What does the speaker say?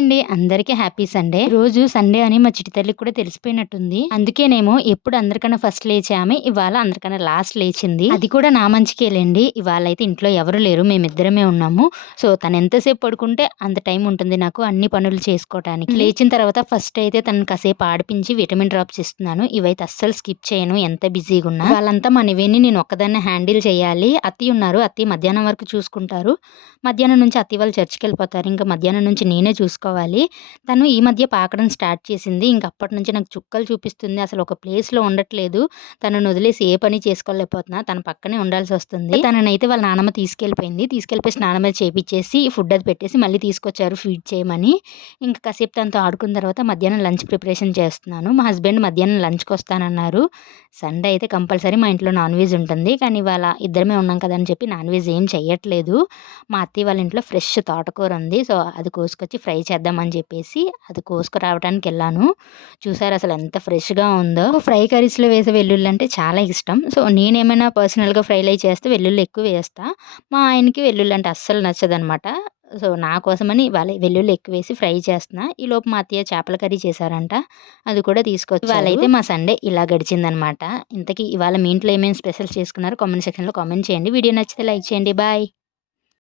అండి. అందరికీ happy Sunday. రోజు సండే అని మా చిట్టి తల్లికి కూడా తెలిసిపోయినట్టుంది. అందుకేనేమో ఎప్పుడు అందరికన్నా ఫస్ట్ లేచే ఆమె ఇవాళ అందరికన్నా లాస్ట్ లేచింది. అది కూడా నా మంచికేలెండి. ఇవాళైతే ఇంట్లో ఎవరు లేరు. మేమిద్దరమే ఉన్నాము. సో, తను ఎంతసేపు పడుకుంటే అంత టైం ఉంటుంది నాకు అన్ని పనులు చేసుకోవటానికి. లేచిన తర్వాత ఫస్ట్ అయితే తనని కాసేపు ఆడిపించి విటమిన్ డ్రాప్స్ ఇస్తున్నాను. ఇవైతే అస్సలు స్కిప్ చేయను ఎంత బిజీగున్నా. వాళ్ళంతా మా నివేని నేను ఒక్కదాన్నే హ్యాండిల్ చేయాలి. అత్తయ్య ఉన్నారు. అత్తయ్య మధ్యాహ్నం వరకు చూసుకుంటారు. మధ్యాహ్నం నుంచి అత్తయ్య వాళ్ళు చర్చికెళ్ళిపోతారు. ఇంకా మధ్యాహ్నం నుంచి నేనే చూసుకోవాలి. తను ఈ మధ్య పాకడం స్టార్ట్ చేసింది. ఇంక అప్పటి నుంచి నాకు చుక్కలు చూపిస్తుంది. అసలు ఒక ప్లేస్‌లో ఉండట్లేదు. తనను వదిలేసి ఏ పని చేసుకోలేకపోతున్నా. తన పక్కనే ఉండాల్సొస్తుంది. తననైతే వాళ్ళ నానమ్మ తీసుకెళ్ళిపోయింది. తీసుకెళ్ళిపోయి స్నానం అది చేపిచ్చేసి, ఫుడ్ అది పెట్టేసి మళ్ళీ తీసుకొచ్చారు ఫీడ్ చేయమని. ఇంక కాసేపు తనతో ఆడుకున్న తర్వాత మధ్యాహ్నం లంచ్ ప్రిపరేషన్ చేస్తున్నాను. మా హస్బెండ్ మధ్యాహ్నం లంచ్‌కొస్తానన్నారు. సండే అయితే కంపల్సరీ మా ఇంట్లో నాన్ వెజ్ ఉంటుంది. కానీ ఇవాళ ఇద్దరమే ఉన్నాం కదా అని చెప్పి నాన్ వెజ్ ఏం చెయ్యట్లేదు. మా అత్తయ్య వాళ్ళ ఇంట్లో ఫ్రెష్ తోటకూర ఉంది. సో, అది కోసుకొచ్చి ఫ్రై చేద్దామని చెప్పేసి అది కోసుకురావటానికెళ్ళాను. చూసారా అసలు ఎంత ఫ్రెష్‌గా ఉందో. ఫ్రై కర్రీస్‌లో వేసే వెల్లుల్లంటే చాలా ఇష్టం. సో, నేనేమైనా పర్సనల్‌గా ఫ్రైలు అయి చేస్తే వెల్లుల్లి ఎక్కువ వేస్తా. మా ఆయనకి వెల్లుల్లంటే అస్సలు నచ్చదనమాట. సో, నా కోసమని ఇవాళ వెల్లుల్లి ఎక్కువేసి ఫ్రై చేస్తున్నా. ఈలోపు మా అత్తయ్య చేపల కర్రీ చేశారంట. అది కూడా తీసుకొచ్చారు. ఇవాళైతే మా సండే ఇలా గడిచిందనమాట. ఇంతకీ ఇవాళ మీ ఇంట్లో ఏమేమి స్పెషల్స్ చేసుకున్నారో కామెంట్ సెక్షన్‌లో కామెంట్ చేయండి. వీడియో నచ్చితే లైక్ చేయండి. బాయ్.